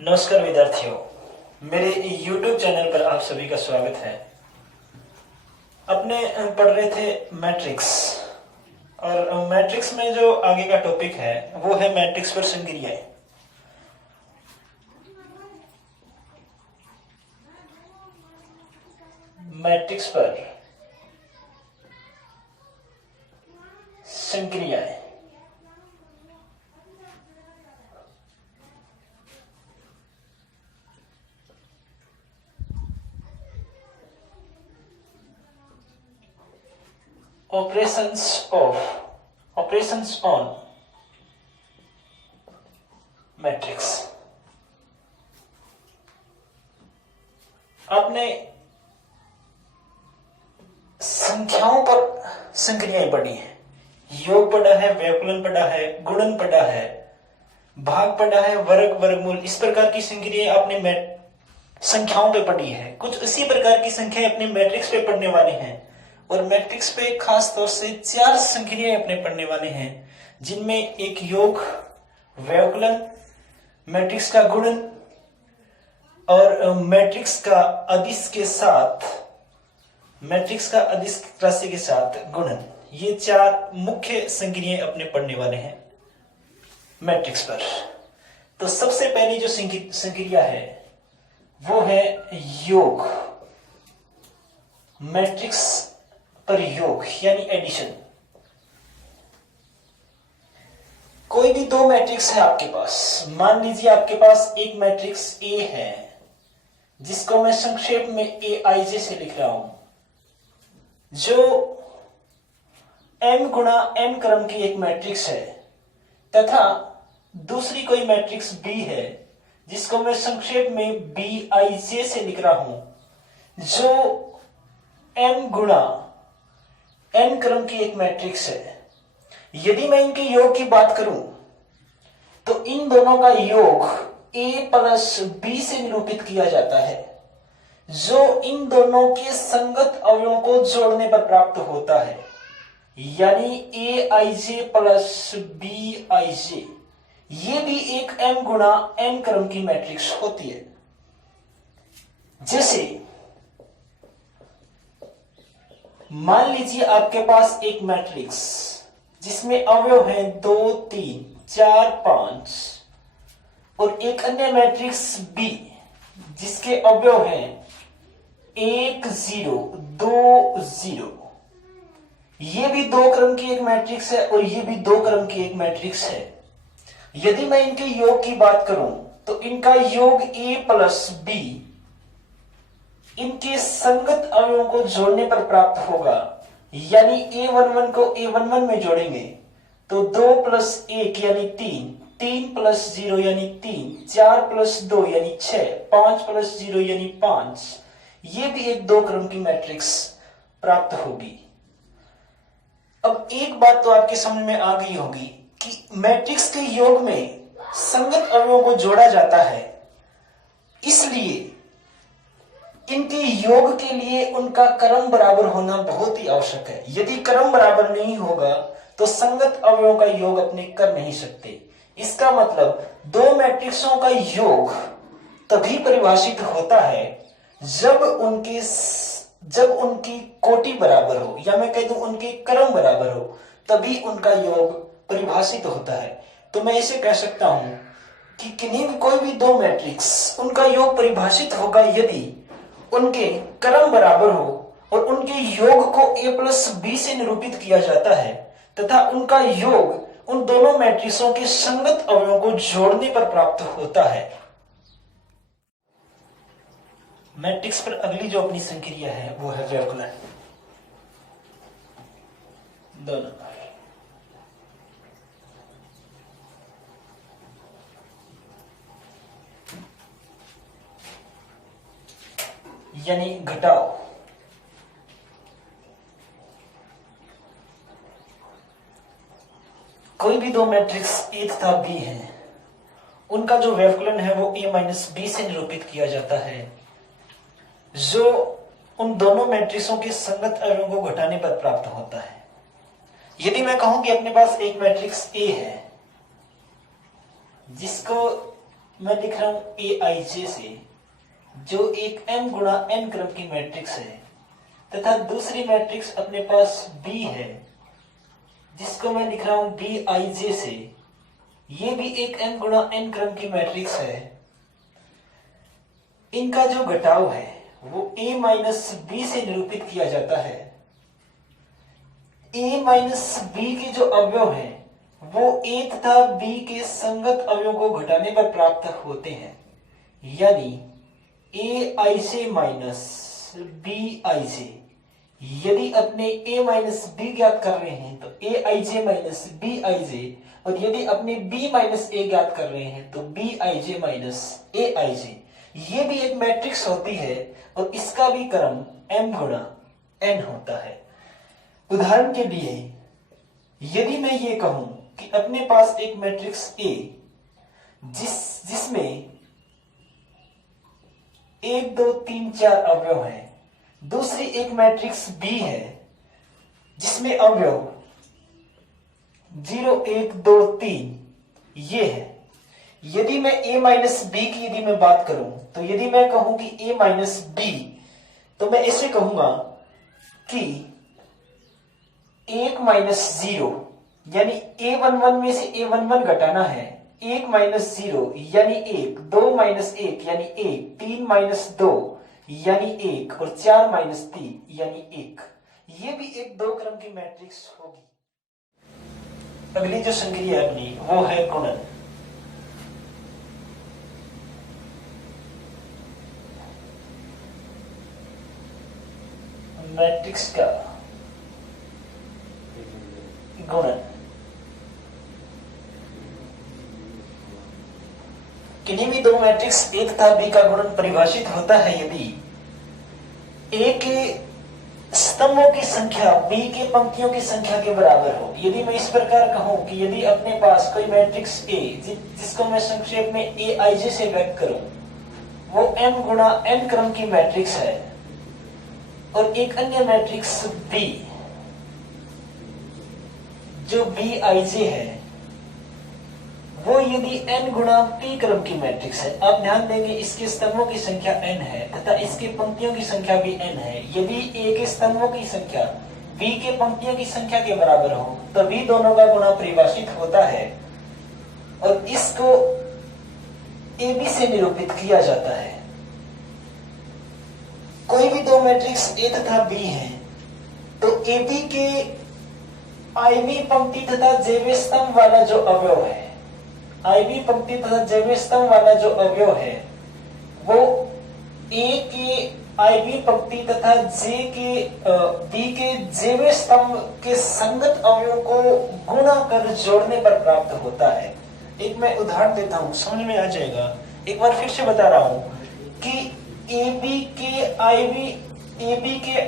नमस्कार विद्यार्थियों, मेरे YouTube चैनल पर आप सभी का स्वागत है। अपने पढ़ रहे थे मैट्रिक्स, और मैट्रिक्स में जो आगे का टॉपिक है वो है मैट्रिक्स पर संक्रियाएं। मैट्रिक्स पर संक्रियाएं। operations on matrix. आपने संख्याओं पर संक्रियाएं पढ़ी है, योग पढ़ा है, व्यवकलन पढ़ा है, गुणन पढ़ा है, भाग पढ़ा है, वर्ग, वर्गमूल, इस प्रकार की संक्रियाएं आपने संख्याओं पे पढ़ी है। कुछ इसी प्रकार की संख्याएं अपने मैट्रिक्स पे पढ़ने वाले हैं, और मैट्रिक्स पे खास तौर से 4 संक्रियाएं अपने पढ़ने वाले हैं, जिनमें एक योग, व्यवकलन, मैट्रिक्स का गुणन और मैट्रिक्स का अदिश राशि के साथ गुणन। ये 4 मुख्य संक्रियाएं अपने पढ़ने वाले हैं मैट्रिक्स पर। तो सबसे पहली जो संक्रिया है वो है योग। मैट्रिक्स पर योग यानी एडिशन। कोई भी 2 मैट्रिक्स है आपके पास। मान लीजिए आपके पास एक मैट्रिक्स ए है, जिसको मैं संक्षेप में AIJ से लिख रहा हूं, जो m गुणा n क्रम की एक मैट्रिक्स है, तथा दूसरी कोई मैट्रिक्स B है, जिसको मैं संक्षेप में BIJ से लिख रहा हूं, जो m गुणा n क्रम की एक मैट्रिक्स है। यदि मैं इनके योग की बात करूं तो इन दोनों का योग A प्लस B से निरूपित किया जाता है, जो इन दोनों के संगत अवयवों को जोड़ने पर प्राप्त होता है, यानी AIJ प्लस BIJ। ये भी एक m गुणा n क्रम की मैट्रिक्स होती है। जैसे मान लीजिए आपके पास एक मैट्रिक्स जिसमें अवयव हैं 2, 3, 4, 5, और एक अन्य मैट्रिक्स B जिसके अवयव हैं 1, 0, 2, 0। ये भी 2 क्रम की एक मैट्रिक्स है और ये भी 2 क्रम की एक मैट्रिक्स है। यदि मैं इनके योग की बात करूं तो इनका योग A प्लस B इनके संगत अवयवों को जोड़ने पर प्राप्त होगा, यानी A11 को A11 में जोड़ेंगे तो 2 प्लस 1 यानी 3, 3 प्लस 0 यानी 3, 4 प्लस 2 यानी 6, 5 प्लस 0 यानी 5। ये भी एक 2 क्रम की मैट्रिक्स प्राप्त होगी। अब एक बात तो आपके समझ में आ गई होगी कि मैट्रिक्स के योग में संगत अवयवों को जोड़ा जाता है, इसलिए इनके योग के लिए उनका क्रम बराबर होना बहुत ही आवश्यक है। यदि क्रम बराबर नहीं होगा तो संगत अवयवों का योग अपने कर नहीं सकते। इसका मतलब 2 मैट्रिक्सों का योग तभी परिभाषित होता है जब उनकी कोटि बराबर हो, या मैं कह दूं उनके क्रम बराबर हो, तभी उनका योग परिभाषित होता है। तो मैं इसे कह सकता हूं कि किन्हीं भी कोई भी 2 मैट्रिक्स, उनका योग परिभाषित होगा यदि उनके क्रम बराबर हो और उनके योग को A प्लस B से निरूपित किया जाता है, तथा उनका योग उन दोनों मैट्रिक्सों के संगत अवयवों को जोड़ने पर प्राप्त होता है। मैट्रिक्स पर अगली जो अपनी संक्रिया है वो है व्यवकलन। दोनों यानी घटाओ। कोई भी 2 मैट्रिक्स A तथा B हैं, उनका जो व्यवकलन है वो A माइनस B से निरूपित किया जाता है, जो उन दोनों मैट्रिक्सों के संगत अवयवों को घटाने पर प्राप्त होता है। यदि मैं कहूं कि अपने पास एक मैट्रिक्स A है जिसको मैं लिख रहा हूं AIJ से, जो एक m गुणा n क्रम की मैट्रिक्स है, तथा दूसरी मैट्रिक्स अपने पास B है जिसको मैं लिख रहा हूं BIJ से, ये भी एक m गुणा n क्रम की मैट्रिक्स है। इनका जो घटाव है वो A माइनस B से निरूपित किया जाता है। A माइनस B के जो अवयव हैं वो A तथा B के संगत अवयवों को घटाने पर प्राप्त होते हैं, यानी AIJ माइनस BIJ। यदि अपने A माइनस B ज्ञात कर रहे हैं तो AIJ माइनस BIJ, और यदि अपने B माइनस A ज्ञात कर रहे हैं तो BIJ माइनस AIJ। ये भी एक मैट्रिक्स होती है और इसका भी क्रम m गुणा n होता है। उदाहरण के लिए यदि मैं ये कहूं कि अपने पास एक मैट्रिक्स A जिसमें 1 2 3 4 अवयव हैं, दूसरी एक मैट्रिक्स B है जिसमें अवयव 0 1 2 3 ये है। यदि मैं A माइनस B की यदि मैं बात करूं तो यदि मैं कहूं कि A माइनस B, तो मैं ऐसे कहूंगा कि 1 माइनस 0 यानी A11 में से A11 घटाना है, 1 माइनस 0 यानी 1, 2 माइनस 1 यानी 1, 3 माइनस 2 यानी 1 और 4 माइनस 3 यानी 1। ये भी एक 2 क्रम की मैट्रिक्स होगी। अगली जो संक्रिया है अपनी वो है गुणन। मैट्रिक्स का गुणन किन्हीं भी दो मैट्रिक्स A तथा B का गुणन परिभाषित होता है यदि A के स्तंभों की संख्या B के पंक्तियों की संख्या के बराबर हो। यदि मैं इस प्रकार कहूं कि यदि अपने पास कोई मैट्रिक्स A जिसको मैं संक्षेप में AIJ से व्यक्त करूं, वो m गुणा n क्रम की मैट्रिक्स है, और एक अन्य मैट्रिक्स B जो BIJ है वो यदि n गुणा p क्रम की मैट्रिक्स है। आप ध्यान देंगे इसके स्तंभों की संख्या n है तथा इसके पंक्तियों की संख्या भी n है। यदि A के स्तंभों की संख्या B के पंक्तियों की संख्या के बराबर हो तभी दोनों का गुणा परिभाषित होता है, और इसको AB से निरूपित किया जाता है। कोई भी दो मैट्रिक्स A तथा B हैं तो AB के IB पंक्ति तथा जैव स्तंभ वाला जो अवयव है, IB पंक्ति तथा जैव स्तंभ वाला जो अवयव है वो A के IB पंक्ति तथा B के जैव स्तंभ के संगत अवयव को गुणा कर जोड़ने पर प्राप्त होता है। एक मैं उदाहरण देता हूं, समझ में आ जाएगा। एक बार फिर से बता रहा हूं कि AB के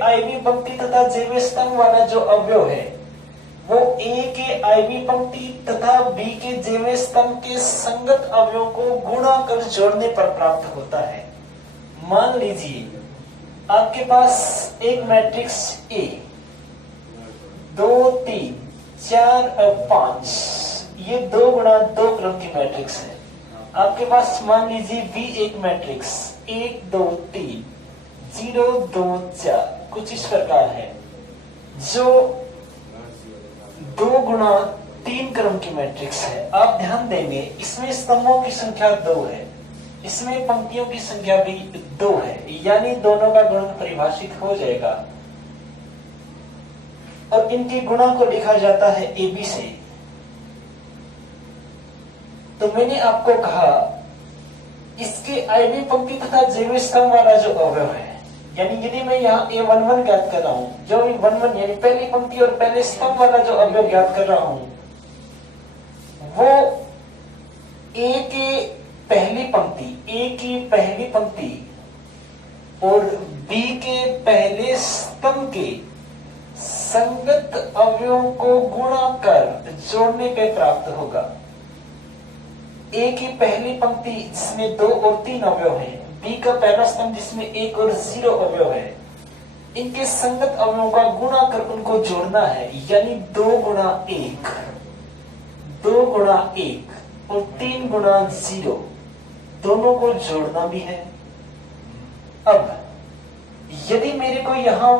IB पंक्ति तथा जैव स्तंभ वाला जो अवयव है वो A के IB पंक्ति तथा B के जैव स्तंभ के संगत अवयव को गुणा कर जोड़ने पर प्राप्त होता है। मान लीजिए आपके पास एक मैट्रिक्स A 2 3 4 और 5, ये 2 गुणा 2 क्रम की मैट्रिक्स है। आपके पास मान लीजिए B एक मैट्रिक्स 1 2 3 0 2 4 कुछ इस प्रकार है, जो 2 गुणा 3 क्रम की मैट्रिक्स है। आप ध्यान देंगे इसमें स्तंभों की संख्या 2 है, इसमें पंक्तियों की संख्या भी 2 है, यानी दोनों का गुणन परिभाषित हो जाएगा और इनके गुणा को लिखा जाता है AB से। तो मैंने आपको कहा इसके IB पंक्ति तथा जैव स्तंभ वाला जो अवयव है, यानी यदि मैं यहाँ A11 ज्ञात कर रहा हूं, जो 11 यानी पहली पंक्ति और पहले स्तंभ वाला जो अवयव ज्ञात कर रहा हूं वो A के पहली पंक्ति और B के पहले स्तंभ के संगत अवयवों को गुणा कर जोड़ने पे प्राप्त होगा। A की पहली पंक्ति जिसमें 2 और 3 अवयव हैं, B का पहला स्तंभ जिसमें 1 और 0 अवयव है, इनके संगत अवयवों का गुणा कर उनको जोड़ना है, यानी 2 गुणा 1 और 3 गुणा 0 दोनों को जोड़ना भी है। अब यदि मेरे को यहां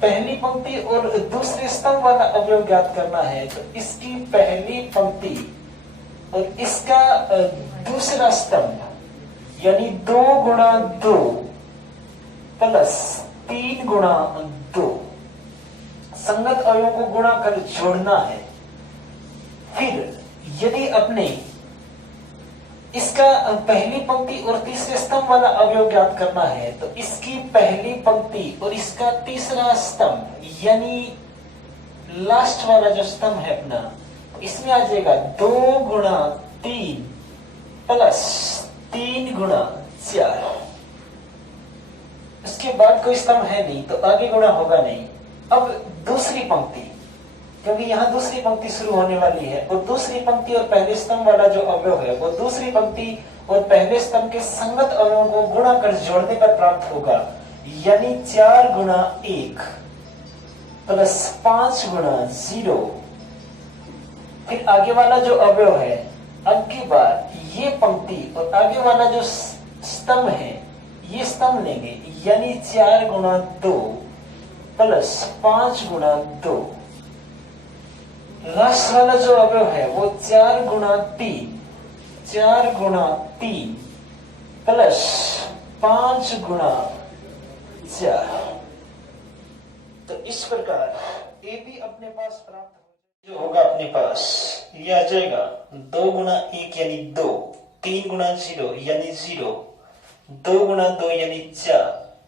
पहली पंक्ति और दूसरे स्तंभ वाला अवयव ज्ञात करना है, तो इसकी पहली पंक्ति और इसका दूसरा स्तंभ यानी 2 गुणा 2 प्लस 3 गुणा 2 संगत अवयवों को गुणा कर जोड़ना है। फिर यदि अपने इसका पहली पंक्ति और तीसरे स्तंभ वाला अवयव ज्ञात करना है, तो इसकी पहली पंक्ति और इसका तीसरा स्तंभ यानी लास्ट वाला जो स्तंभ है अपना, इसमें आ जाएगा 2 गुणा 3 प्लस 3 गुणा 4। उसके बाद कोई स्तंभ है नहीं तो आगे गुणा होगा नहीं। अब दूसरी पंक्ति, क्योंकि यहां दूसरी पंक्ति शुरू होने वाली है और दूसरी पंक्ति और पहले स्तंभ वाला जो अवयव है वो दूसरी पंक्ति और पहले स्तंभ के संगत अवयवों को गुणा कर जोड़ने पर प्राप्त होगा, यानी 4 गुणा 1 प्लस 5 गुणा 0। फिर आगे वाला जो अवयव है, अब की बार ये पंक्ति और आगे वाला जो स्तंभ है ये स्तंभ लेंगे, यानी 4 गुणा 2 प्लस 5 गुणा 2। लास्ट वाला जो अवयव है वो 4 गुणा 3 प्लस 5 गुणा 4। तो इस प्रकार ए भी अपने पास प्राप्त जो होगा अपने पास ये आ जाएगा 2 गुणा 1 यानी 2, 3 गुणा 0 यानी 0, 2 गुणा 2 यानी 4,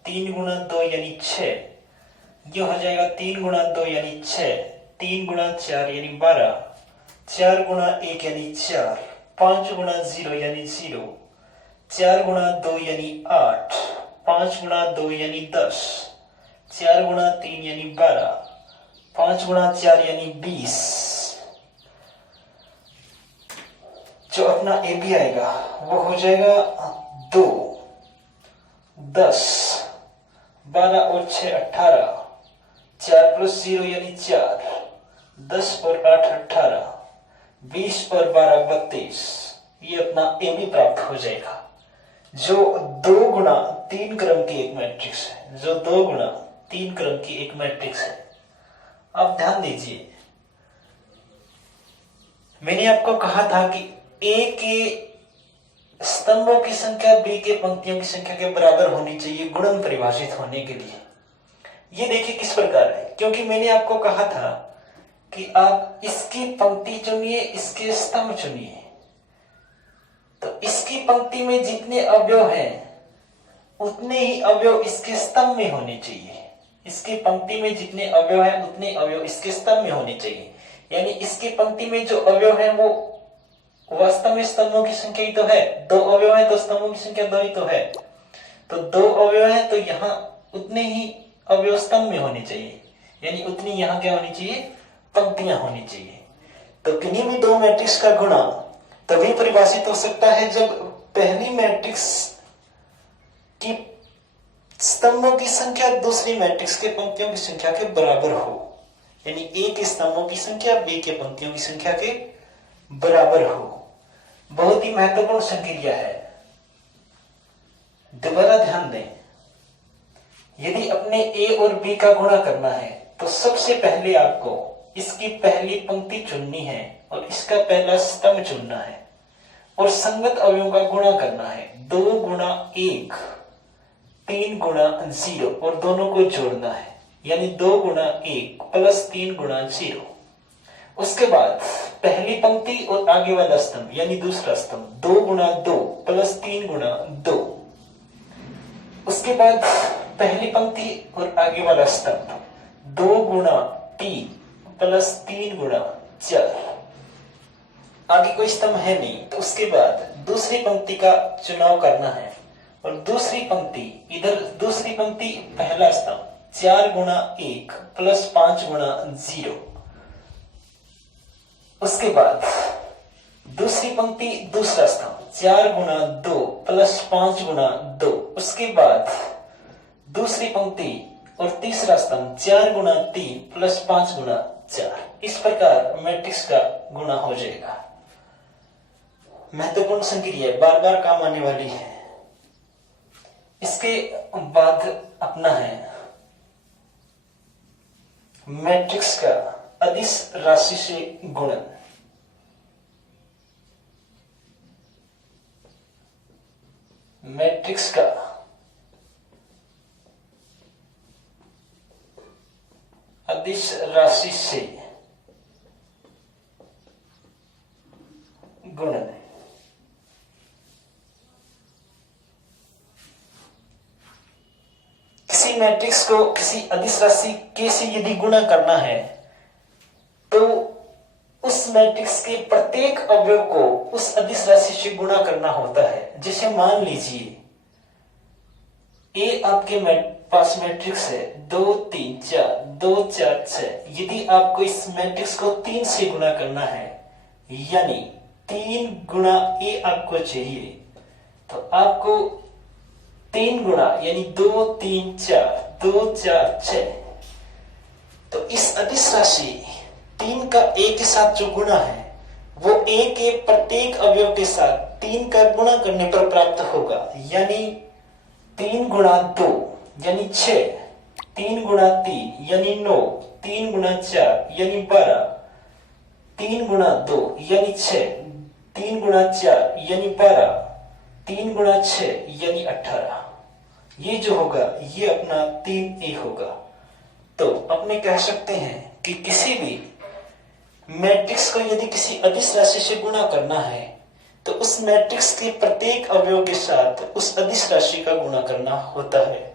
3 गुणा 2 यानी 6, ये हो जाएगा 3 गुणा 2 यानी 6, 3 गुणा 4 यानी 12, 4 गुणा 1 यानी 4, 5 गुणा 0 यानी 0, 4 गुणा 2 यानी 8, 5 गुणा 2 यानी 10, 4 गुणा 3 यानी 12, 5 गुणा 4 यानी 20। जो अपना ए बी आएगा वो हो जाएगा 2, 10, 12 और 6 18, 4 प्लस 0 यानी 4, 10 और 8 18, 20 और 12 32। ये अपना ए बी प्राप्त हो जाएगा, जो 2 गुणा 3 क्रम की एक मैट्रिक्स है, जो 2 गुणा 3 क्रम की एक मैट्रिक्स है। आप ध्यान दीजिए, मैंने आपको कहा था कि ए के स्तंभों की संख्या बी के पंक्तियों की संख्या के बराबर होनी चाहिए गुणन परिभाषित होने के लिए। ये देखिए किस प्रकार है, क्योंकि मैंने आपको कहा था कि आप इसकी पंक्ति चुनिए, इसके स्तंभ चुनिए, तो इसकी पंक्ति में जितने अवयव हैं उतने ही अवयव इसके स्तंभ में होने चाहिए। इसकी पंक्ति में जितने अवयव हैं उतने अवयव इसके स्तंभ में होने चाहिए। यानी इसकी पंक्ति में जो अवयव है वो वास्तव में स्तंभों की संख्या ही तो है, 2 अवयव है तो स्तंभों की संख्या 2 ही तो है। तो 2 अवयव है तो यहाँ उतने ही अवयव स्तंभ में होने चाहिए, यानी उतनी यहाँ क्या होनी चाहिए, पंक्तियां होनी चाहिए। तो किन्हीं भी 2 मैट्रिक्स का गुणा तभी परिभाषित हो सकता है जब पहली मैट्रिक्स की स्तंभों की संख्या दूसरी मैट्रिक्स के पंक्तियों की संख्या के बराबर हो, यानी ए के स्तंभों की संख्या बी के पंक्तियों की संख्या के बराबर हो। बहुत ही महत्वपूर्ण संक्रिया है, दोबारा ध्यान दें। यदि अपने ए और बी का गुणा करना है तो सबसे पहले आपको इसकी पहली पंक्ति चुननी है और इसका पहला स्तंभ चुनना है और संगत अवयवों का गुणा करना है। 2 गुणा 1, 3 गुणा 0 और दोनों को जोड़ना है, यानी 2 गुणा 1 प्लस 3 गुणा 0। उसके बाद पहली पंक्ति और आगे वाला स्तंभ यानी दूसरा स्तंभ 2 गुणा 2 प्लस 3 गुणा 2। उसके बाद पहली पंक्ति और आगे वाला स्तंभ 2 गुणा 3 प्लस 3 गुणा 4। आगे कोई स्तंभ है नहीं तो उसके बाद दूसरी पंक्ति का चुनाव करना है और दूसरी पंक्ति, इधर दूसरी पंक्ति पहला स्तंभ 4 गुणा 1 प्लस 5 गुणा 0। उसके बाद दूसरी पंक्ति दूसरा स्तंभ 4 गुणा 2 प्लस 5 गुणा 2। उसके बाद दूसरी पंक्ति और तीसरा स्तंभ 4 गुणा 3 प्लस 5 गुणा 4। इस प्रकार मैट्रिक्स का गुणा हो जाएगा। महत्वपूर्ण संक्रिया है, बार बार काम आने वाली है। इसके बाद अपना है मैट्रिक्स का अदिश राशि से गुणन। मैट्रिक्स का अदिश राशि से गुणन। किसी मैट्रिक्स को किसी अदिश राशि के से यदि गुणा करना है तो उस मैट्रिक्स के प्रत्येक अवयव को उस अदिश राशि से गुणा करना होता है। जैसे मान लीजिए ए आपके पास मैट्रिक्स है 2 3 4 2 4 6। यदि आपको इस मैट्रिक्स को 3 से गुणा करना है यानी 3 गुणा ए आपको चाहिए, तो आपको 3 गुणा यानी 2 3 4 2 4 6। तो इस अदिश राशि 3 का ए के साथ जो गुणा है वो ए के प्रत्येक अवयव के साथ 3 का गुणा करने पर प्राप्त होगा। यानी 3 गुणा 2 यानी 6, 3 गुणा 3 यानी 9, 3 गुणा 4 यानी 12, 3 गुणा 2 यानी 6, 3 गुणा 4 यानी 12, 3 गुणा 6 यानी 18। ये जो होगा ये अपना 3a होगा। तो अपने कह सकते हैं कि किसी भी मैट्रिक्स को यदि किसी अदिश राशि से गुणा करना है तो उस मैट्रिक्स के प्रत्येक अवयव के साथ उस अदिश राशि का गुणा करना होता है।